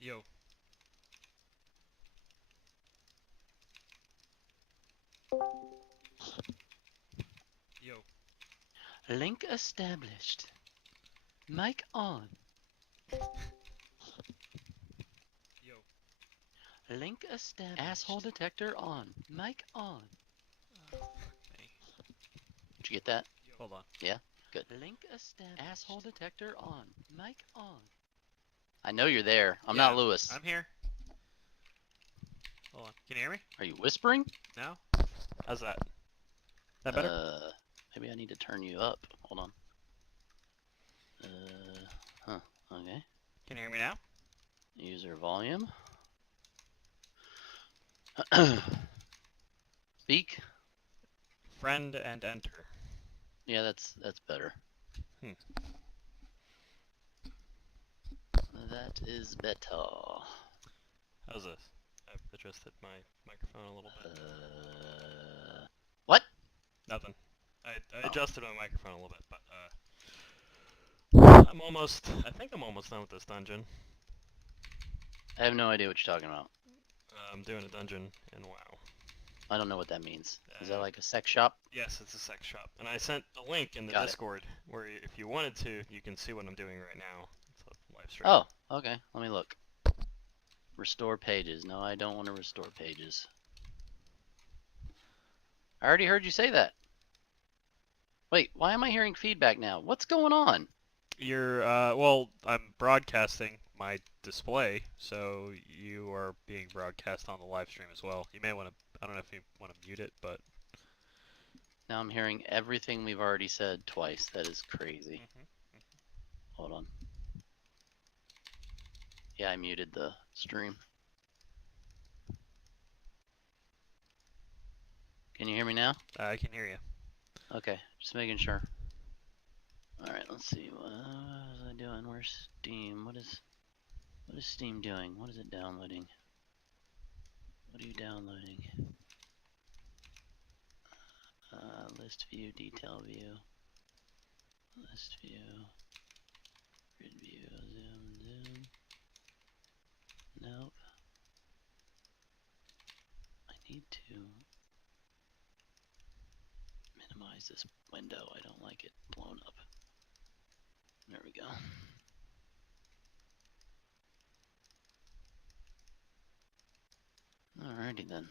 Yo. Yo. Link established. Mic on. Yo. Link established. Asshole detector on. Mic on. Hey. Did you get that? Hold on. Yeah? Good. Link established. Asshole detector on. Mic on. I know you're there. I'm not Lewis. I'm here. Hold on. Can you hear me? Are you whispering? No? How's that? Is that better? Maybe I need to turn you up. Hold on. Okay. Can you hear me now? User volume. Speak. Friend and enter. Yeah, that's better. That is better. How's this? I've adjusted my microphone a little bit. What? Nothing. I Oh. adjusted my microphone a little bit, but I think I'm almost done with this dungeon. I have no idea what you're talking about. I'm doing a dungeon in WoW. I don't know what that means. Is that like a sex shop? Yes, it's a sex shop. And I sent a link in the Discord where if you wanted to, you can see what I'm doing right now. It's a live stream. Oh, okay. Let me look. Restore pages. No, I don't want to restore pages. I already heard you say that. Wait, why am I hearing feedback now? What's going on? You're, well, I'm broadcasting my display, so you are being broadcast on the live stream as well. You may want to, I don't know if you want to mute it, but... Now I'm hearing everything we've already said twice. That is crazy. Hold on. Yeah, I muted the stream. Can you hear me now? I can hear you. Okay, just making sure. Alright, let's see. What was I doing? Where's Steam? What is Steam doing? What is it downloading? What are you downloading? List view, detail view. List view. Grid view, zoom. Nope. I need to minimize this window. I don't like it blown up. There we go. Alrighty then.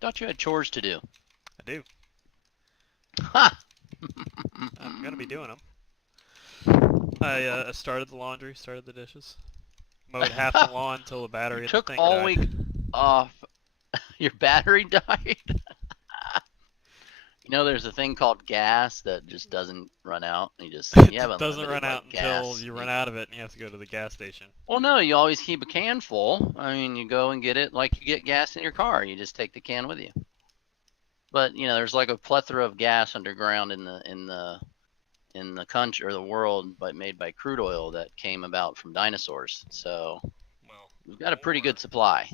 Thought you had chores to do. I do. Ha! I'm gonna be doing them. I started the laundry, started the dishes. Mowed half the lawn till the battery You in the took thing all died. week off. Your battery died? You know, there's a thing called gas that just doesn't run out. You just It have doesn't run out until gas. you run out of it and you have to go to the gas station. Well, no, you always keep a can full. I mean, you go and get it like you get gas in your car. You just take the can with you. But you know, there's like a plethora of gas underground in the country or the world, but made by crude oil that came about from dinosaurs. So Well, we've got a pretty good supply.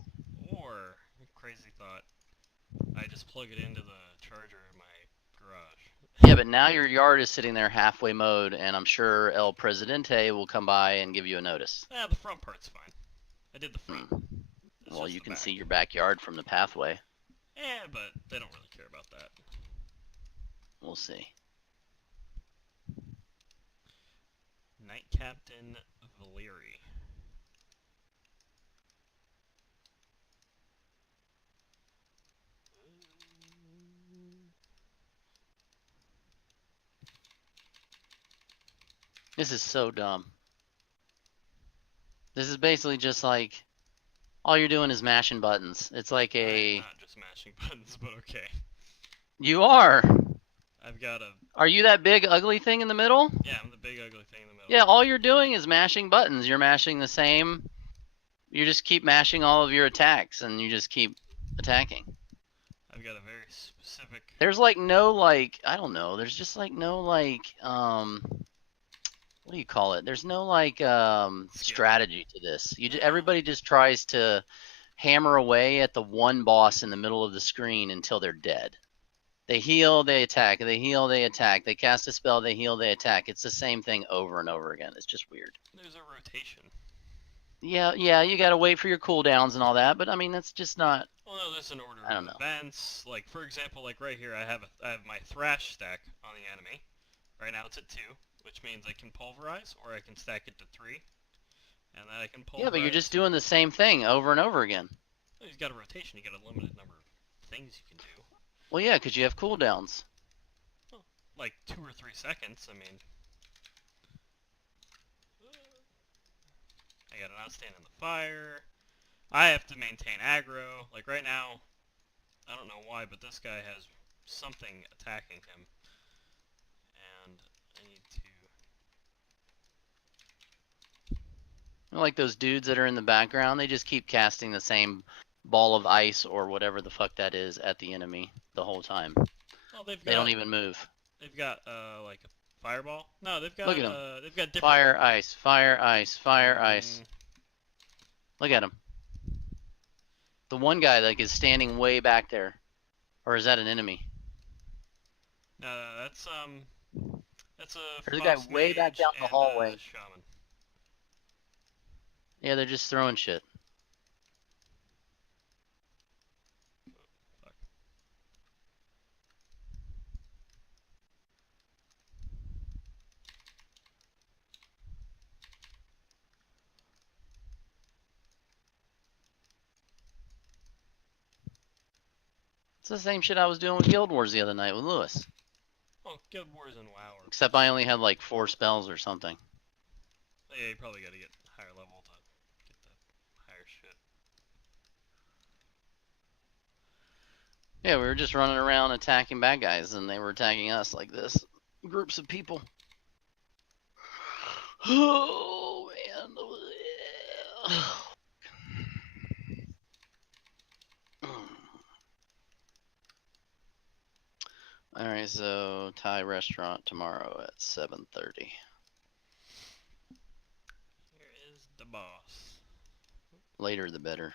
Or, crazy thought, I just plug it into the charger in my garage. Yeah, but now your yard is sitting there halfway mowed, and I'm sure El Presidente will come by and give you a notice. The front part's fine. I did the front. Well, you can see your backyard from the pathway. Yeah, but they don't really care about that. We'll see. Night Captain Valeri. This is so dumb. This is basically just like, all you're doing is mashing buttons. It's like a... I'm not just mashing buttons, but okay. You are! I've got a... Are you that big ugly thing in the middle? Yeah, I'm the big ugly thing in the middle. Yeah, all you're doing is mashing buttons. You're mashing the same You just keep mashing all of your attacks, and you just keep attacking. I've got a very specific. There's like no like I don't know. There's just like no like what do you call it? There's no like strategy to this. Everybody just tries to hammer away at the one boss in the middle of the screen until they're dead. They heal, they attack. They heal, they attack. They cast a spell, they heal, they attack. It's the same thing over and over again. It's just weird. There's a rotation. Yeah, you gotta wait for your cooldowns and all that, but I mean that's just not. Well, no, there's an order I don't of know. events. Like for example, like right here, I have my thrash stack on the enemy. Right now it's at 2, which means I can pulverize, or I can stack it to 3, and then I can pulverize. Yeah, but you're just doing the same thing over and over again. Well, you've got a rotation. You got a limited number of things you can do. Well, yeah, because you have cooldowns. Well, like 2 or 3 seconds. I mean, I got an outstand in the fire. I have to maintain aggro. Like right now, I don't know why, but this guy has something attacking him. And I need to... Like those dudes that are in the background, they just keep casting the same ball of ice or whatever the fuck that is at the enemy the whole time. Oh, they don't even move. They've got like a fireball. No, they've got. Look at them. They've got different. Fire, ice, fire, ice, fire, ice. Look at him. The one guy like is standing way back there, or is that an enemy? No, that's a. There's a guy way back down the hallway. Shaman. Yeah, they're just throwing shit. Fuck. It's the same shit I was doing with Guild Wars the other night with Lewis. Well, Guild Wars and WoW are... Except I only had like 4 spells or something. Yeah, you probably got to get higher level to get that higher shit. Yeah, we were just running around attacking bad guys, and they were attacking us like this. Groups of people. Oh, man. Alright, so Thai restaurant tomorrow at 7:30. Here is the boss. Later the better.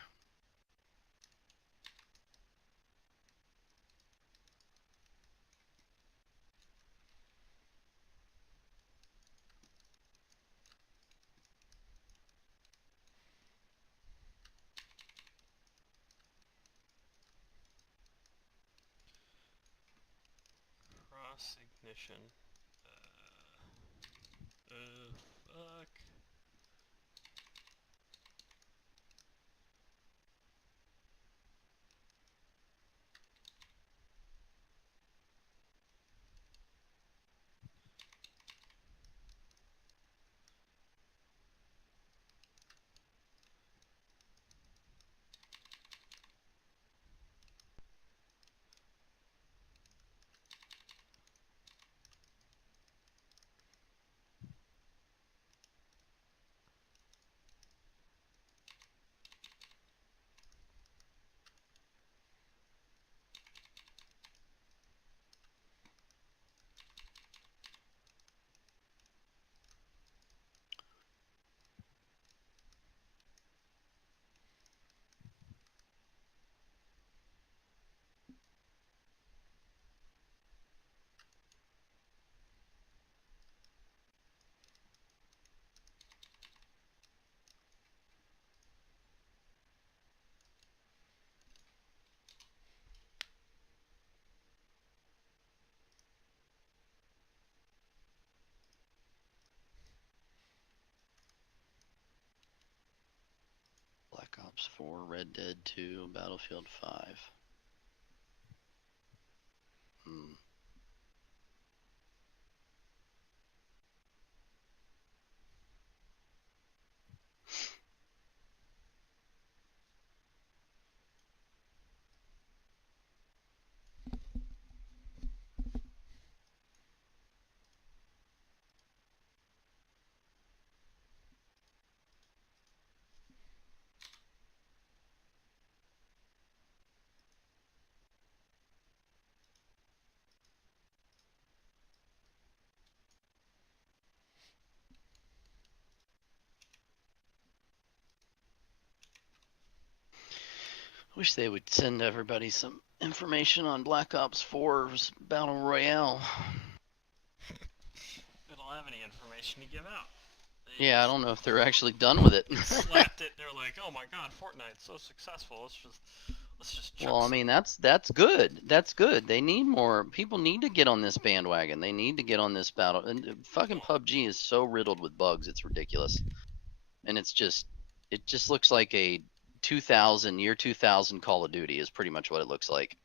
Cross ignition. Fuck. Black Ops 4, Red Dead 2, Battlefield 5. Wish they would send everybody some information on Black Ops 4's Battle Royale. They don't have any information to give out. Yeah, I don't know if they're actually done with it. Slapped it. They're like, oh my god, Fortnite's so successful. Let's just. Well, I mean, that's good. That's good. They need more people. Need to get on this bandwagon. They need to get on this battle. And fucking PUBG is so riddled with bugs. It's ridiculous. And it just looks like a 2000 Call of Duty is pretty much what it looks like.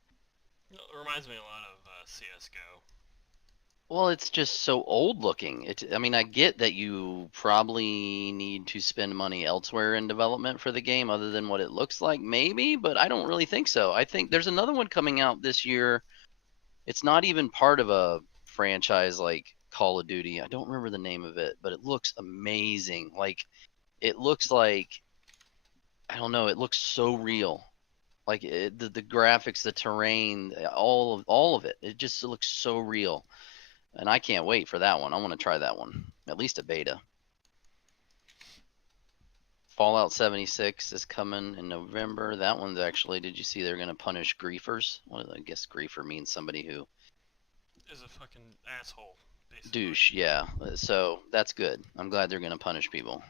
It reminds me a lot of CS:GO. Well, it's just so old looking. I mean, I get that you probably need to spend money elsewhere in development for the game other than what it looks like, maybe, but I don't really think so. I think there's another one coming out this year. It's not even part of a franchise like Call of Duty. I don't remember the name of it, but it looks amazing. Like, it looks like, I don't know, it looks so real. Like the graphics, the terrain, all of it. It just looks so real. And I can't wait for that one. I want to try that one. At least a beta. Fallout 76 is coming in November. That one's actually, did you see they're going to punish griefers? Well, I guess griefer means somebody who is a fucking asshole, basically. douche, yeah. So that's good. I'm glad they're going to punish people.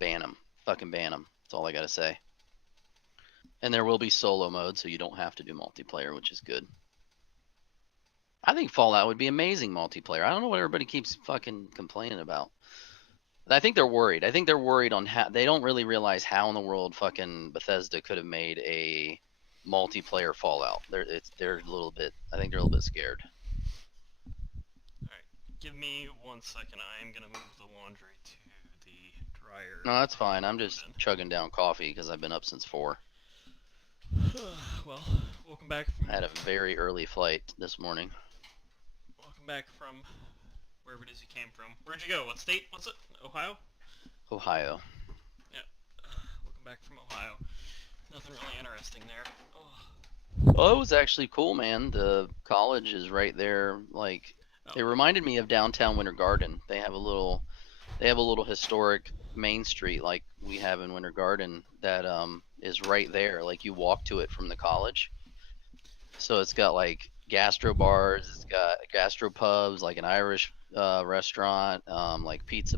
Ban them. Fucking ban them. That's all I got to say. And there will be solo mode, so you don't have to do multiplayer, which is good. I think Fallout would be amazing multiplayer. I don't know what everybody keeps fucking complaining about. I think they're worried. I think they're worried on how they don't really realize how in the world fucking Bethesda could have made a multiplayer Fallout. They're a little bit. I think they're a little bit scared. All right, give me 1 second. I am gonna move the laundry to the dryer. No, that's fine. I'm just chugging down coffee because I've been up since 4. Well, welcome back. I had a very early flight this morning. Welcome back from wherever it is you came from. Where'd you go? What state? What's it? Ohio? Ohio. Yeah. Welcome back from Ohio. Nothing really interesting there. Oh. Well, it was actually cool, man. The college is right there. Like, it reminded me of downtown Winter Garden. They have a little historic main street like we have in Winter Garden that is right there. Like, you walk to it from the college. So it's got like gastro bars, it's got gastro pubs, like an Irish restaurant, like pizza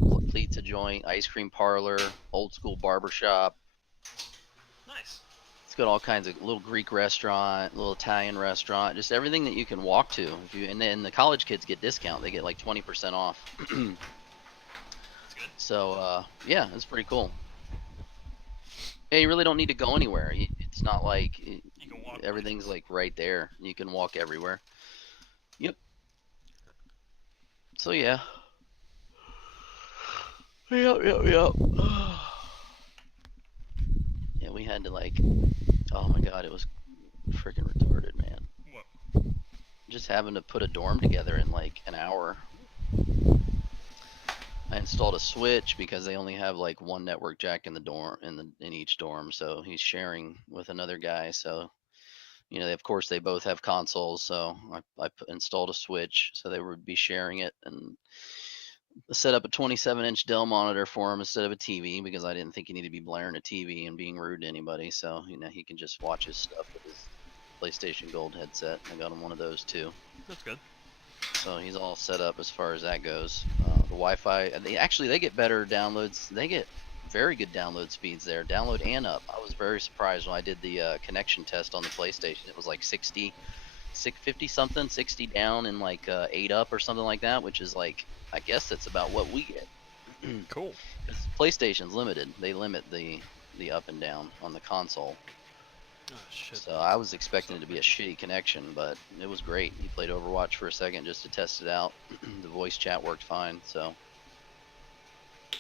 joint, ice cream parlor, old school barbershop. Nice. It's got all kinds of little Greek restaurant, little Italian restaurant, just everything that you can walk to. And then the college kids get discount; they get like 20% off. That's good. So yeah, it's pretty cool. Yeah, you really don't need to go anywhere. It's not like you can walk everything's places. like right there. You can walk everywhere. Yep. So yeah. Yep. Yeah, we had to like, oh my god, it was freaking retarded, man. What? Just having to put a dorm together in like an hour. I installed a switch because they only have like one network jack in the dorm in each dorm, so he's sharing with another guy. So, you know, of course they both have consoles, so I installed a switch so they would be sharing it, and set up a 27-inch Dell monitor for him instead of a TV because I didn't think he needed to be blaring a TV and being rude to anybody. So, you know, he can just watch his stuff with his PlayStation Gold headset. I got him one of those too. That's good. So he's all set up as far as that goes. The Wi-Fi, they get better downloads. They get very good download speeds there, download and up. I was very surprised when I did the connection test on the PlayStation. It was like 50 something, 60 down and like 8 up or something like that, which is like, I guess that's about what we get. Cool. PlayStation's limited. They limit the up and down on the console. Oh, shit. So I was expecting it to be a shitty connection, but it was great. He played Overwatch for a second just to test it out. The voice chat worked fine, so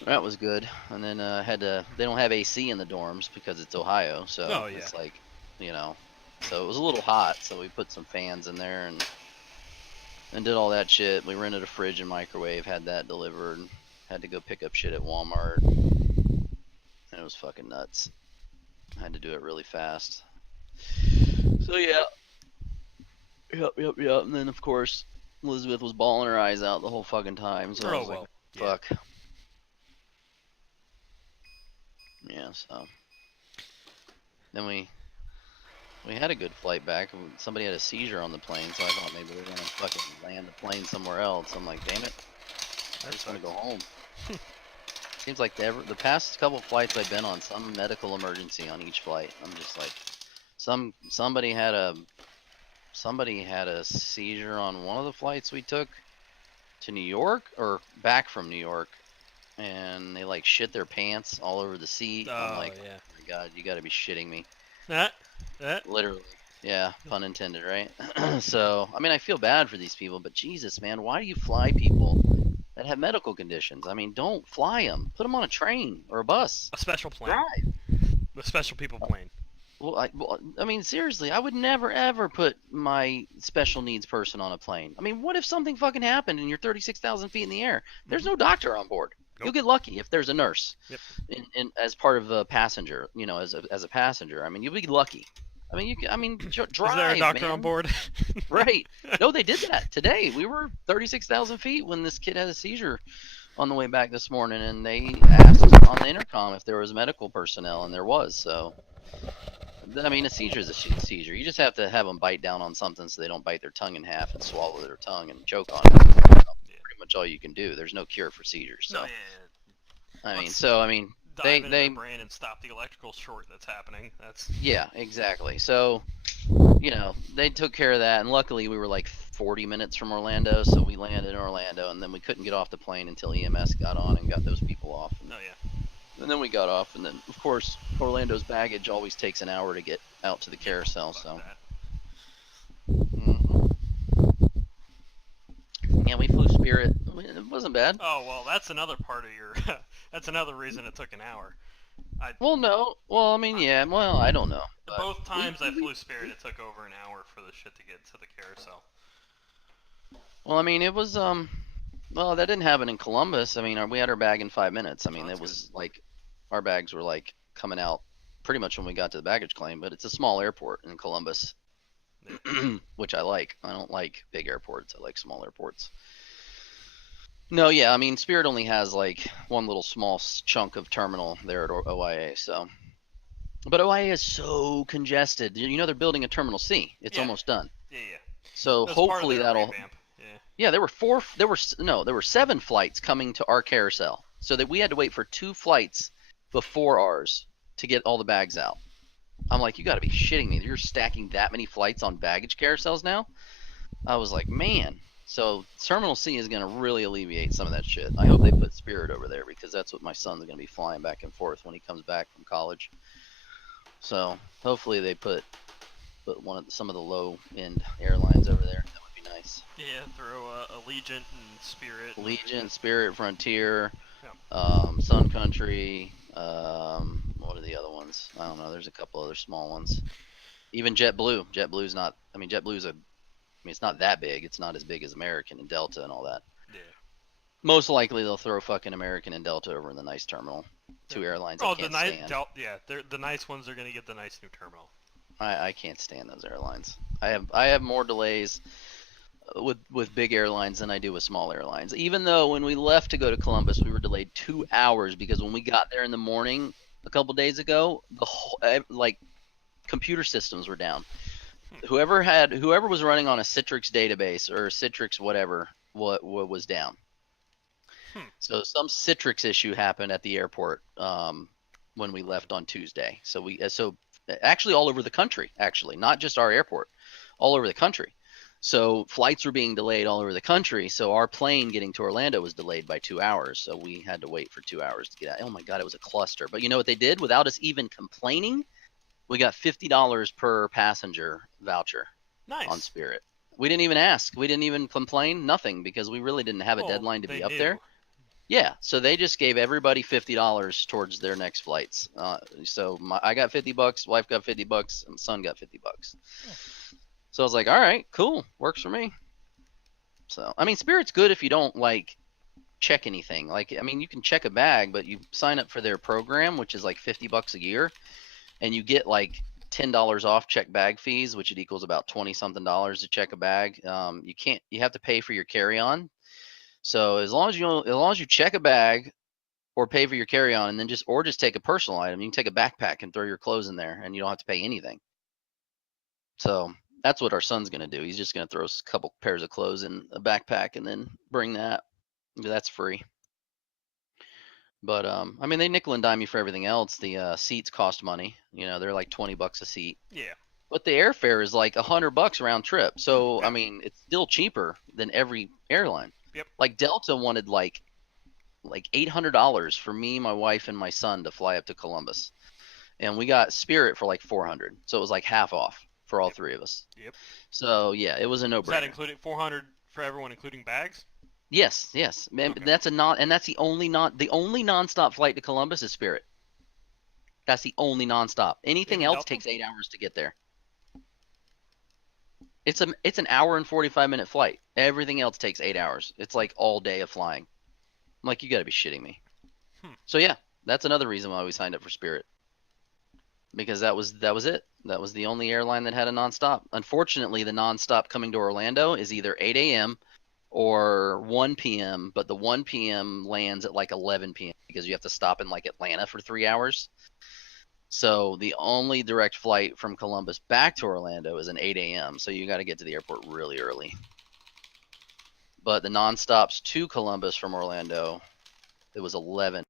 that was good. And then they don't have AC in the dorms because it's Ohio, so it's like, you know, so it was a little hot, so we put some fans in there and did all that shit. We rented a fridge and microwave, had that delivered, had to go pick up shit at Walmart, and it was fucking nuts. I had to do it really fast. So yeah. Yep. And then of course Elizabeth was bawling her eyes out the whole fucking time. So I was like, fuck. Yeah, so. Then we had a good flight back. Somebody had a seizure on the plane, so I thought maybe we were gonna fucking land the plane somewhere else. I'm like, damn it, I just want to go home. Seems like the past couple flights I've been on, some medical emergency on each flight. I'm just like, somebody had a seizure on one of the flights we took to New York or back from New York, and they like shit their pants all over the seat. I'm like, yeah. oh my god, you got to be shitting me. That. Literally. Yeah, pun intended, right? So, I mean, I feel bad for these people, but Jesus, man, why do you fly people that have medical conditions? I mean, don't fly them. Put them on a train or a bus. A special plane. Drive. The special people plane. Well, I mean, seriously, I would never ever put my special needs person on a plane. I mean, what if something fucking happened and you're 36,000 feet in the air? There's no doctor on board. Nope. You'll get lucky if there's a nurse. Yep. In as part of a passenger, you know, as a passenger. I mean, you'll be lucky. I mean, drive. Is there a doctor man. on board? Right. No, they did that today. We were 36,000 feet when this kid had a seizure on the way back this morning, and they asked on the intercom if there was medical personnel, and there was. So, I mean, a seizure is a seizure. You just have to have them bite down on something so they don't bite their tongue in half and swallow their tongue and choke on it. Pretty much all you can do. There's no cure for seizures. So. No, yeah. I mean, Dive into they the brain and stop the electrical short that's happening. That's yeah, exactly. So, you know, they took care of that, and luckily we were like 40 minutes from Orlando, so we landed in Orlando, and then we couldn't get off the plane until EMS got on and got those people off. oh yeah. And then we got off, and then of course Orlando's baggage always takes an hour to get out to the carousel. So, yeah, we flew Spirit. It wasn't bad. Oh well, that's another part of your. That's another reason it took an hour. Well, no. Well, I mean, yeah. Well, I don't know. Both times I flew Spirit, it took over an hour for the shit to get to the carousel. Well, I mean, it was well, that didn't happen in Columbus. I mean, we had our bag in 5 minutes. I mean, it was like our bags were like coming out pretty much when we got to the baggage claim. But it's a small airport in Columbus, which I like. I don't like big airports. I like small airports. No, yeah, I mean, Spirit only has like one little small chunk of terminal there at OIA, so. But OIA is so congested. You know they're building a Terminal C. It's almost done. Yeah. So That's hopefully that'll. Revamp. Yeah, there were 7 flights coming to our carousel, so that we had to wait for 2 flights before ours to get all the bags out. I'm like, you got to be shitting me! You're stacking that many flights on baggage carousels now? I was like, man. So Terminal C is going to really alleviate some of that shit. I hope they put Spirit over there because that's what my son's going to be flying back and forth when he comes back from college. So hopefully they put some of the low end airlines over there. That would be nice. Yeah, throw Allegiant and Spirit. Allegiant, Spirit, Frontier, Yeah. Sun Country. What are the other ones? I don't know. There's a couple other small ones. Even JetBlue. JetBlue's not. I mean, JetBlue's it's not that big. It's not as big as American and Delta and all that. Yeah. Most likely they'll throw fucking American and Delta over in the nice terminal. 2 airlines I can't stand. The nice ones are gonna get the nice new terminal. I can't stand those airlines. I have more delays with big airlines than I do with small airlines. Even though when we left to go to Columbus, we were delayed 2 hours because when we got there in the morning a couple days ago, the whole, like computer systems were down. Whoever was running on a Citrix database or Citrix whatever what was down. So some Citrix issue happened at the airport when we left on Tuesday. So actually all over the country, actually, not just our airport, all over the country. So flights were being delayed all over the country. So our plane getting to Orlando was delayed by 2 hours. So we had to wait for 2 hours to get out. Oh my God, it was a cluster. But you know what they did? Without us even complaining, we got $50 per passenger voucher on Spirit. We didn't even ask. We didn't even complain. Nothing, because we really didn't have a deadline to be up there. Yeah, so they just gave everybody $50 towards their next flights. So I got $50, wife got $50, and son got $50. Yeah. So I was like, all right, cool, works for me. So I mean, Spirit's good if you don't like check anything. Like, I mean, you can check a bag, but you sign up for their program, which is like $50 a year, and you get like $10 off check bag fees, which it equals about $20-something to check a bag. You have to pay for your carry-on. So as long as you check a bag or pay for your carry-on, and then just take a personal item. You can take a backpack and throw your clothes in there, and you don't have to pay anything. So that's what our son's gonna do. He's just gonna throw a couple pairs of clothes in a backpack and then bring that. That's free. But I mean, they nickel and dime you for everything else. The seats cost money. You know, they're like $20 a seat. Yeah. But the airfare is like $100 round trip. So Yeah. I mean, it's still cheaper than every airline. Yep. Like Delta wanted like $800 for me, my wife, and my son to fly up to Columbus, and we got Spirit for like 400. So it was like half off for all Yep. three of us. Yep. So yeah, it was a no-brainer. Is that including 400 for everyone, including bags? Yes, yes. Man, Okay. that's the only nonstop flight to Columbus is Spirit. That's the only nonstop. Anything Even else Delta? takes 8 hours to get there. It's an hour and 45-minute flight. Everything else takes 8 hours. It's like all day of flying. I'm like, you got to be shitting me. So yeah, that's another reason why we signed up for Spirit. Because that was it. That was the only airline that had a nonstop. Unfortunately, the nonstop coming to Orlando is either 8 a.m. or 1 p.m., but the 1 p.m. lands at like 11 p.m. because you have to stop in like Atlanta for 3 hours. So the only direct flight from Columbus back to Orlando is an 8 a.m. So you got to get to the airport really early. But the nonstops to Columbus from Orlando, it was 11.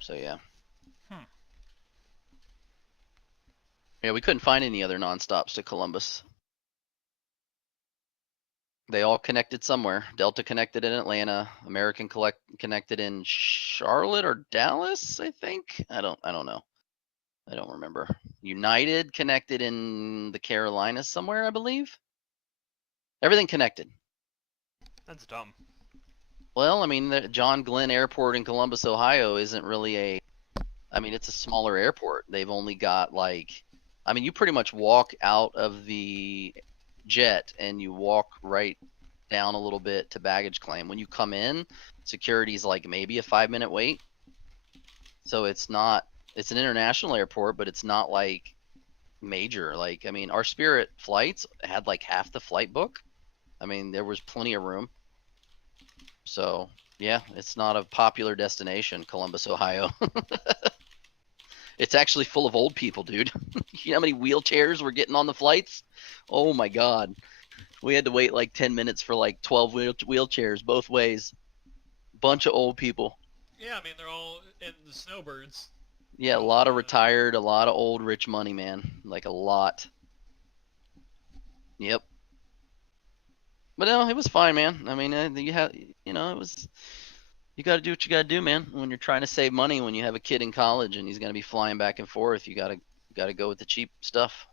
So yeah. Yeah, we couldn't find any other nonstops to Columbus. They all connected somewhere. Delta connected in Atlanta. American connected in Charlotte or Dallas, I think. I don't know. I don't remember. United connected in the Carolinas somewhere, I believe. Everything connected. That's dumb. Well, I mean, the John Glenn Airport in Columbus, Ohio isn't really it's a smaller airport. They've only got you pretty much walk out of the jet and you walk right down a little bit to baggage claim. When you come in, security's like maybe a 5-minute wait. So it's an international airport, but it's not like major. Our Spirit flights had like half the flight book. There was plenty of room. So yeah, it's not a popular destination, Columbus, Ohio. It's actually full of old people, dude. You know how many wheelchairs were getting on the flights? Oh my God. We had to wait like 10 minutes for like 12 wheelchairs both ways. Bunch of old people. Yeah, they're all in the snowbirds. Yeah, a lot of retired, a lot of old rich money, man. Like a lot. Yep. But no, it was fine, man. It was. You got to do what you got to do, man. When you're trying to save money, when you have a kid in college and he's going to be flying back and forth, you got to go with the cheap stuff.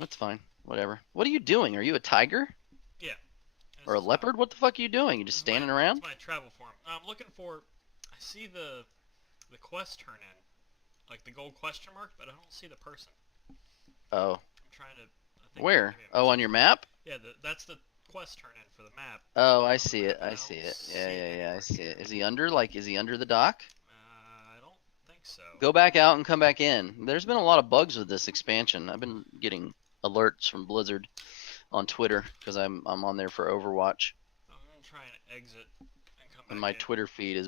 That's fine. Whatever. What are you doing? Are you a tiger? Yeah. Or a leopard? What the fuck are you doing? You just standing around? It's my travel form. I'm looking for. I see the quest turn in, like the gold question mark, but I don't see the person. Oh. I'm trying to. I think Where? Oh, on your map? Yeah, that's the quest turn in for the map. Oh, I see it. I see it. Yeah, I see it. Is he under the dock? I don't think so. Go back out and come back in. There's been a lot of bugs with this expansion. I've been getting alerts from Blizzard on Twitter because I'm on there for Overwatch. I'm gonna try and exit and come back. And my in. Twitter feed is